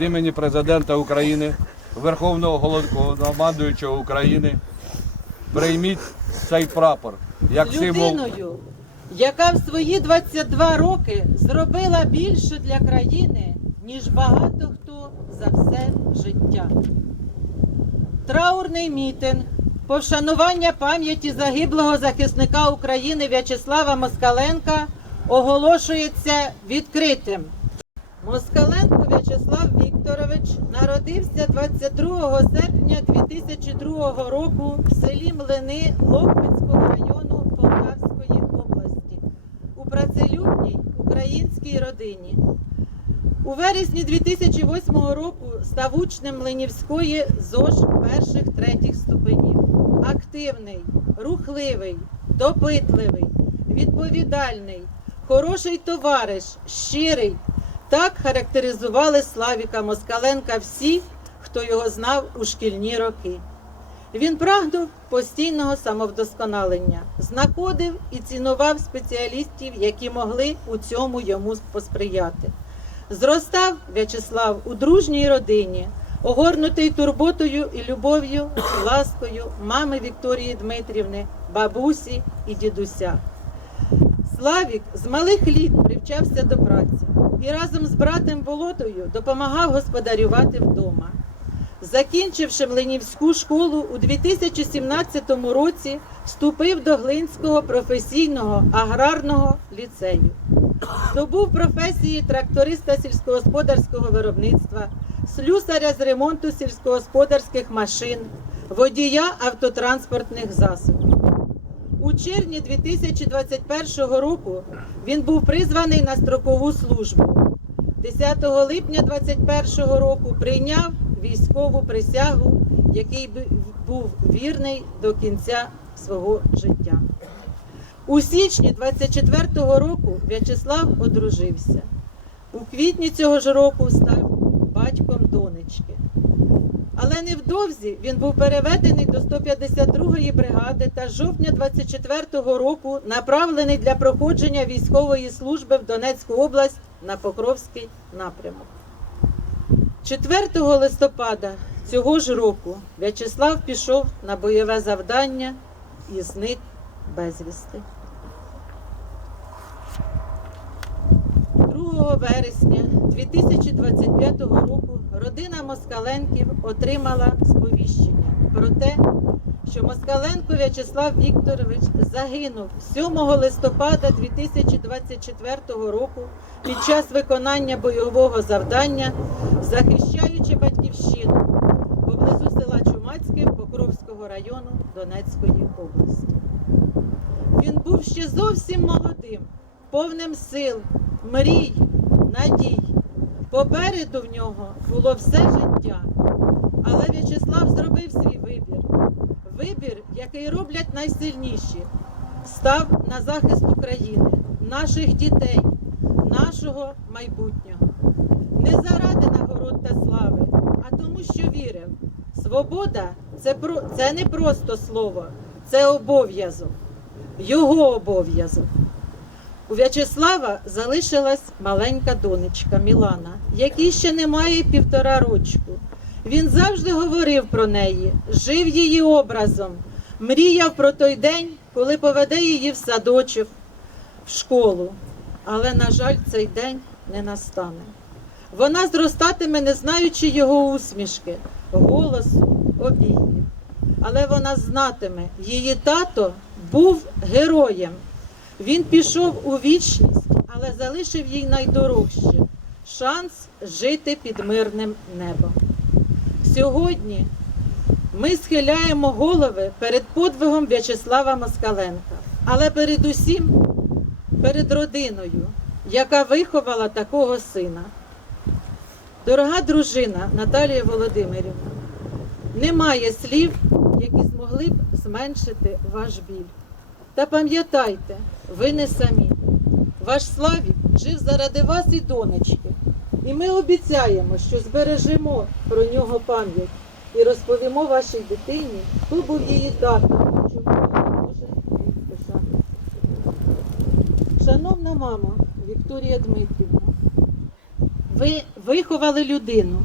Від імені президента України, Верховного Головнокомандуючого України, прийміть цей прапор як символ. людиною, яка в свої 22 роки зробила більше для країни, ніж багато хто за все життя. Траурний мітинг, повшанування пам'яті загиблого захисника України В'ячеслава Москаленка оголошується відкритим. Москаленко В'ячеслав Вікторович народився 22 серпня 2002 року в селі Млини Лохвицького району Полтавської області у працелюбній українській родині. У вересні 2008 року став учнем Млинівської ЗОЖ перших третіх ступенів. Активний, рухливий, допитливий, відповідальний, хороший товариш, щирий. Так характеризували Славіка Москаленка всі, хто його знав у шкільні роки. Він прагнув постійного самовдосконалення, знаходив і цінував спеціалістів, які могли у цьому йому посприяти. Зростав В'ячеслав у дружній родині, огорнутий турботою і любов'ю, ласкою мами Вікторії Дмитрівни, бабусі і дідуся. Славік з малих літ привчався до праці і разом з братом Володою допомагав господарювати вдома. Закінчивши Млинівську школу у 2017 році, вступив до Глинського професійного аграрного ліцею. Здобув професії тракториста сільськогосподарського виробництва, слюсаря з ремонту сільськогосподарських машин, водія автотранспортних засобів. У червні 2021 року він був призваний на строкову службу. 10 липня 2021 року прийняв військову присягу, який був вірний до кінця свого життя. У січні 24-го року В'ячеслав одружився. У квітні цього ж року став батьком донечки. Але невдовзі він був переведений до 152-ї бригади та жовтня 24-го року направлений для проходження військової служби в Донецьку область на Покровський напрямок. 4 листопада цього ж року В'ячеслав пішов на бойове завдання і зник безвісти. 2 вересня 2025 року родина Москаленків отримала сповіщення про те, що Москаленко В'ячеслав Вікторович загинув 7 листопада 2024 року під час виконання бойового завдання, захищаючи батьківщину поблизу села Чумацьке Покровського району Донецької області. Він був ще зовсім молодим, повним сил, мрій, надій. Попереду в нього було все життя. Але В'ячеслав зробив свій вибір. Вибір, який роблять найсильніші, став на захист України, наших дітей, нашого майбутнього. Не заради нагород та слави, а тому, що вірив. Свобода це, про, це не просто слово, це обов'язок, його обов'язок. У В'ячеслава залишилась маленька донечка Мілана, якій ще немає півтора рочку. Він завжди говорив про неї, жив її образом, мріяв про той день, коли поведе її в садочок, в школу. Але, на жаль, цей день не настане. Вона зростатиме, не знаючи його усмішки, голосу, обіймів. Але вона знатиме, її тато був героєм. Він пішов у вічність, але залишив їй найдорожче шанс жити під мирним небом. Сьогодні ми схиляємо голови перед подвигом В'ячеслава Москаленка, але передусім перед родиною, яка виховала такого сина. Дорога дружина Наталія Володимирівна, немає слів, які змогли б зменшити ваш біль. Та пам'ятайте, ви не самі. Ваш Славік жив заради вас і донечки. І ми обіцяємо, що збережемо про нього пам'ять і розповімо вашій дитині, хто був її татом, чому вона може пишатися. Шановна мама Вікторія Дмитрівна, ви виховали людину.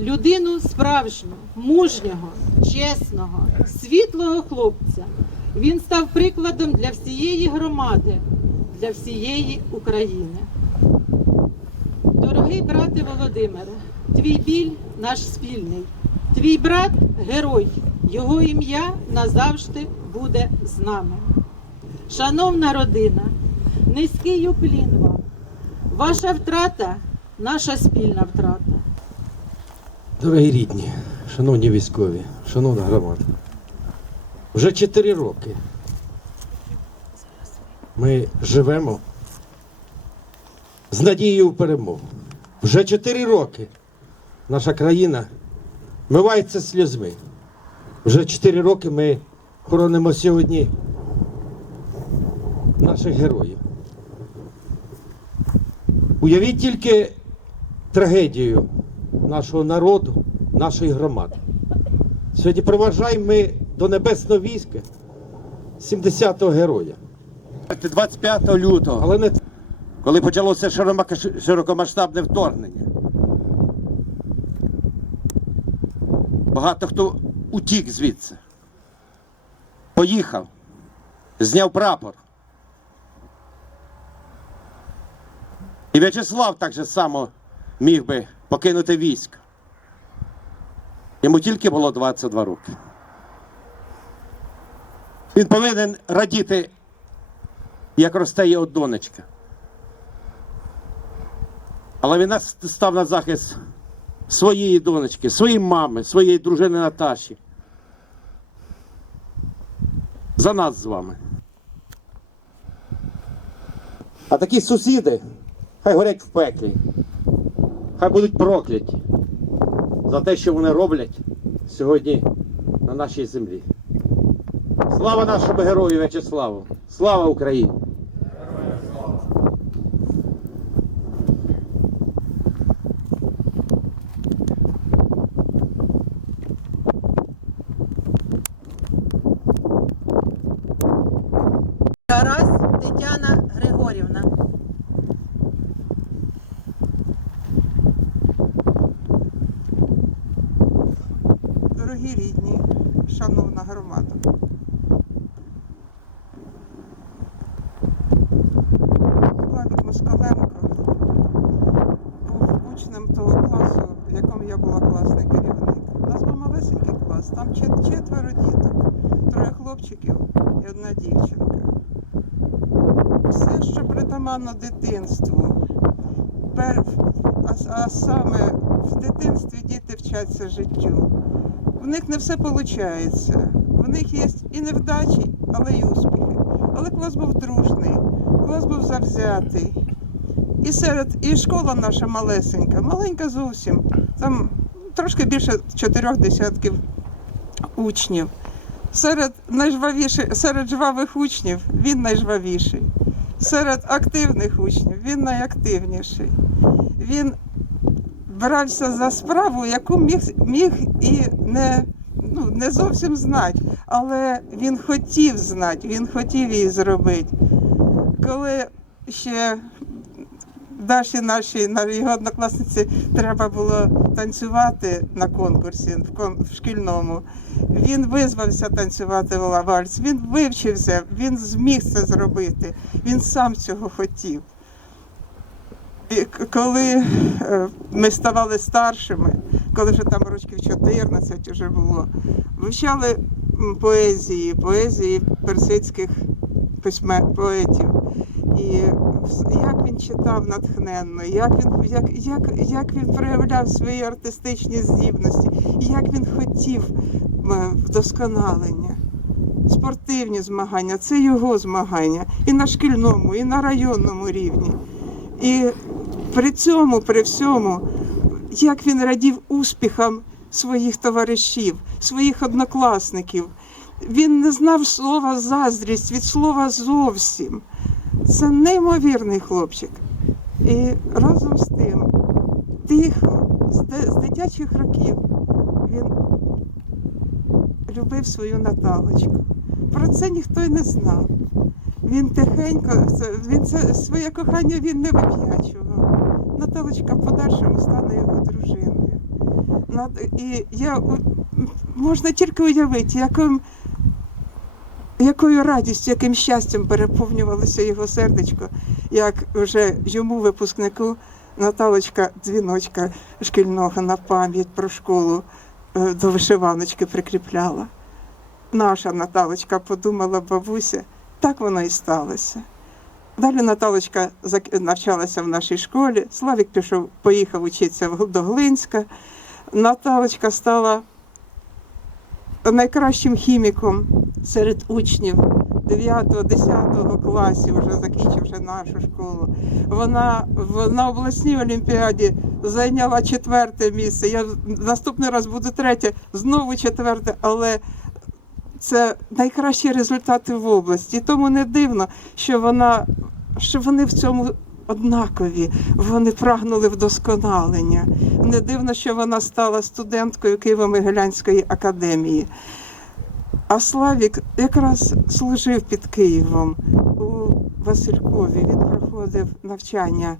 Людину справжню, мужнього, чесного, світлого хлопця. Він став прикладом для всієї громади, для всієї України. Дорогий брате Володимире, твій біль наш спільний. Твій брат герой. Його ім'я назавжди буде з нами. Шановна родина, низький уклін вам. Ваша втрата наша спільна втрата. Дорогі рідні, шановні військові, шановна громада, вже 4 роки ми живемо з надією в перемогу. Вже 4 роки наша країна мивається сльозми. Вже 4 роки ми хоронимо сьогодні наших героїв. Уявіть тільки трагедію нашого народу, нашої громади. Сьогодні проважаємо ми до небесного війська 70-го героя. 25 лютого, Але не коли почалося широкомасштабне вторгнення. Багато хто утік звідси. Поїхав, зняв прапор. І В'ячеслав так же само міг би покинути військо. Йому тільки було 22 роки. Він повинен радіти як росте його донечка. Але він став на захист своєї донечки, своєї мами, своєї дружини Наташі. За нас з вами. А такі сусіди хай горять в пеклі, хай будуть прокляті за те, що вони роблять сьогодні на нашій землі. Слава нашому герою В'ячеславу! Слава Україні! Тарас Тетяна Григорівна. Дорогі рідні, шановна громада. Славік Москаленко був учнем того класу, в якому я була класний керівник. У нас був малесенький клас, там чет- четверо діток, троє хлопчиків і одна дівчинка. Все, дитинству, а саме в дитинстві діти вчаться життю. В них не все виходить. В них є і невдачі, але й успіхи. Але клас був дружний, клас був завзятий. І серед і школа наша малесенька, маленька зовсім. Там трошки більше чотирьох десятків учнів. Серед найжвавіших, серед жвавих учнів він найжвавіший. Серед активних учнів він найактивніший. Він брався за справу, яку міг, міг і не, ну, не зовсім знати, але він хотів знати, він хотів її зробити. Коли ще Даші нашій, його однокласниці, треба було танцювати на конкурсі в, в шкільному. Він визвався танцювати вальс, він вивчився, він зміг це зробити, він сам цього хотів. І коли е, ми ставали старшими, коли вже там років 14 вже було, вивчали поезії, поезії персидських письме, поетів. І як він читав натхненно, як він, як, як, як він проявляв свої артистичні здібності, як він хотів вдосконалення. Спортивні змагання це його змагання і на шкільному, і на районному рівні. І при цьому, при всьому, як він радів успіхам своїх товаришів, своїх однокласників. Він не знав слова заздрість від слова зовсім. Це неймовірний хлопчик. І разом з тим, тихо, з, дитячих років, він любив свою Наталочку. Про це ніхто й не знав. Він тихенько, він це своє кохання він не вип'ячував. Наталочка в подальшому стане його дружиною. І я можна тільки уявити, яким, якою радістю, яким щастям переповнювалося його сердечко, як вже йому, випускнику, Наталочка дзвіночка шкільного на пам'ять про школу е, до вишиваночки прикріпляла. Наша Наталочка подумала, бабуся, так воно і сталося. Далі Наталочка навчалася в нашій школі. Славік пішов, поїхав учитися до Глинська. Наталочка стала найкращим хіміком серед учнів 9-10 класів, вже закінчивши нашу школу. Вона на обласній олімпіаді зайняла четверте місце. Я наступний раз буду третє, знову четверте, але це найкращі результати в області. Тому не дивно, що вона що вони в цьому однакові, вони прагнули вдосконалення. Не дивно, що вона стала студенткою Києво-Могилянської академії. А Славік якраз служив під Києвом у Василькові. Він проходив навчання,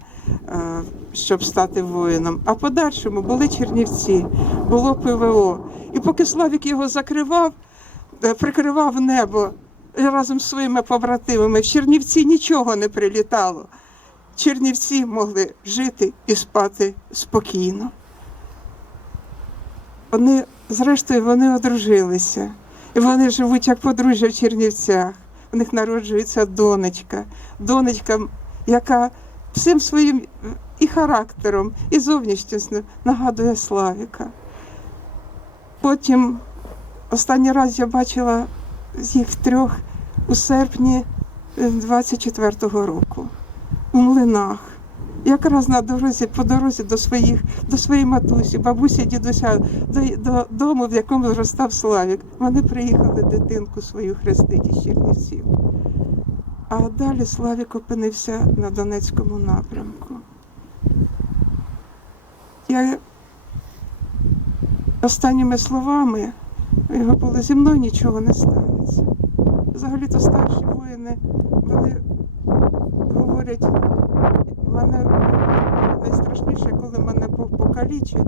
е, щоб стати воїном. А подальшому були Чернівці, було ПВО. І поки Славік його закривав, е, прикривав небо разом з своїми побратимами, в Чернівці нічого не прилітало. Чернівці могли жити і спати спокійно. Вони, зрештою, вони одружилися. І вони живуть як подружжя в Чернівцях. У них народжується донечка. Донечка, яка всім своїм і характером, і зовнішністю нагадує Славіка. Потім останній раз я бачила їх трьох у серпні 24-го року у млинах. Якраз на дорозі, по дорозі до своїх, до своєї матусі, бабусі, дідуся, до, до дому, в якому зростав Славік. Вони приїхали дитинку свою хрестити з Чернівців. А далі Славік опинився на Донецькому напрямку. Я останніми словами його було зі мною нічого не станеться. Взагалі-то старші воїни, вони говорять, мене найстрашніше, коли мене покалічать.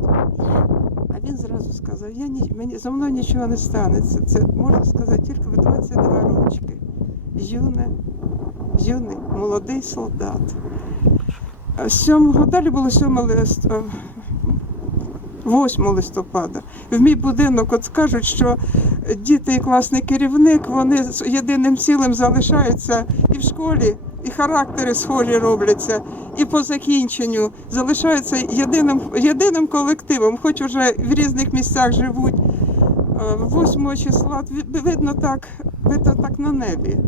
А він зразу сказав, я ні, мені, за мною нічого не станеться. Це можна сказати тільки в 22 рочки. Юне, юний, молодий солдат. 7, далі було 7 листопада. 8 листопада. В мій будинок от скажуть, що діти і класний керівник, вони з єдиним цілим залишаються і в школі, і характери схожі робляться, і по закінченню залишаються єдиним, єдиним колективом, хоч уже в різних місцях живуть. Е, 8 числа видно так, видно так на небі.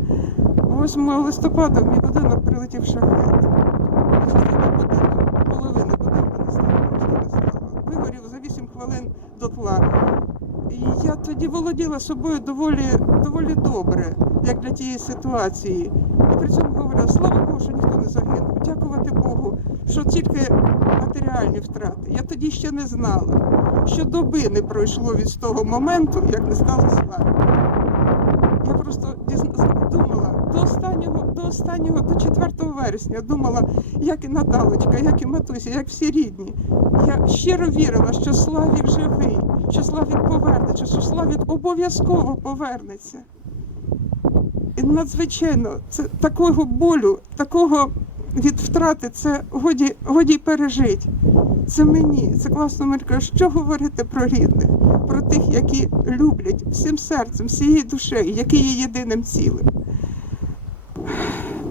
8 листопада в мій будинок прилетів шахет. Частина будинку, половини будинку не стало, просто не стало. Вигорів за 8 хвилин до тла. І я тоді володіла собою доволі, доволі добре, як для тієї ситуації. І при цьому говорила, слава Богу, що ніхто не загинув. Дякувати Богу, що тільки матеріальні втрати. Я тоді ще не знала, що доби не пройшло від того моменту, як не стало слави. Я просто думала до останнього, до останнього, до 4 вересня думала, як і Наталочка, як і Матуся, як всі рідні. Я щиро вірила, що Славік живий, що Славік повернеться, що Славік обов'язково повернеться. І надзвичайно, це такого болю, такого від втрати, це годі, годі пережить. Це мені, це класно мені каже, що говорити про рідних, про тих, які люблять всім серцем, всією душею, які є єдиним цілим.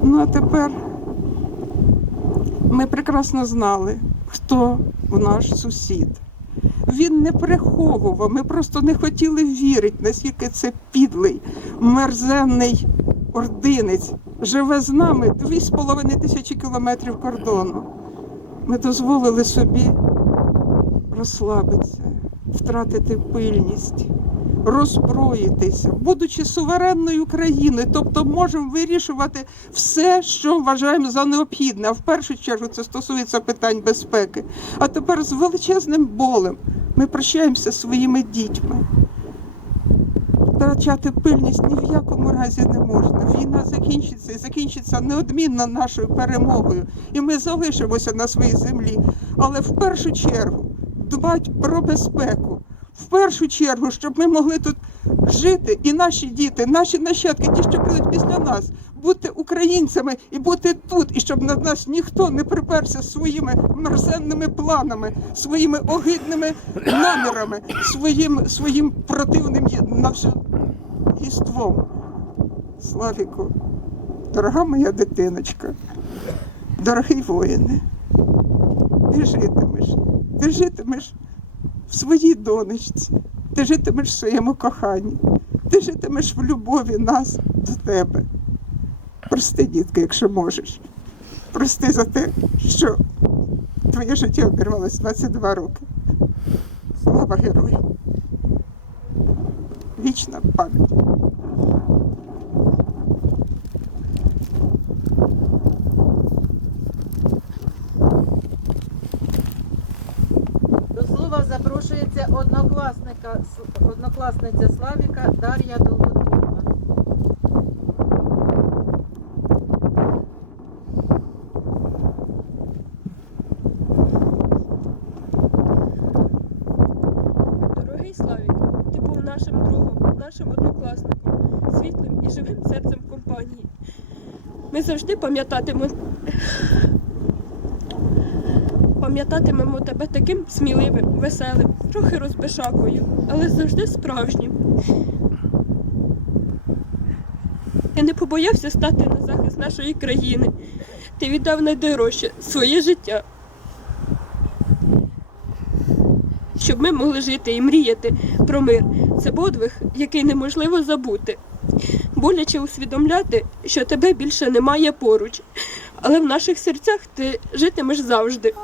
Ну а тепер ми прекрасно знали, хто наш сусід. Він не приховував, ми просто не хотіли вірити, наскільки це підлий, мерзенний ординець живе з нами дві з половиною тисячі кілометрів кордону. Ми дозволили собі розслабитися, втратити пильність, роззброїтися, будучи суверенною країною, тобто можемо вирішувати все, що вважаємо за необхідне. А в першу чергу це стосується питань безпеки. А тепер з величезним болем ми прощаємося зі своїми дітьми. Втрачати пильність ні в якому разі не можна. Війна закінчиться і закінчиться неодмінно нашою перемогою. І ми залишимося на своїй землі. Але в першу чергу дбать про безпеку. В першу чергу, щоб ми могли тут жити, і наші діти, наші нащадки, ті, що прийдуть після нас, бути українцями і бути тут, і щоб на нас ніхто не приперся своїми мерзенними планами, своїми огидними намірами, своїм, своїм противним єством. Славіку, дорога моя дитиночка, дорогий воїне, ти житимеш, ти житимеш своїй донечці, ти житимеш в своєму коханні, ти житимеш в любові нас до тебе. Прости, дітки, якщо можеш. Прости за те, що твоє життя обірвалося 22 роки. Слава герою! Вічна пам'ять. До слова запрошується однокласника, однокласниця Славіка Дар'я Долготурма. Дорогий Славік, ти був нашим другом, нашим однокласником, світлим і живим серцем компанії. Ми завжди пам'ятатимемо пам'ятатимемо тебе таким сміливим, веселим, трохи розбишакою, але завжди справжнім. Ти не побоявся стати на захист нашої країни. Ти віддав найдорожче своє життя. щоб ми могли жити і мріяти про мир. Це подвиг, який неможливо забути. Боляче усвідомляти, що тебе більше немає поруч, але в наших серцях ти житимеш завжди.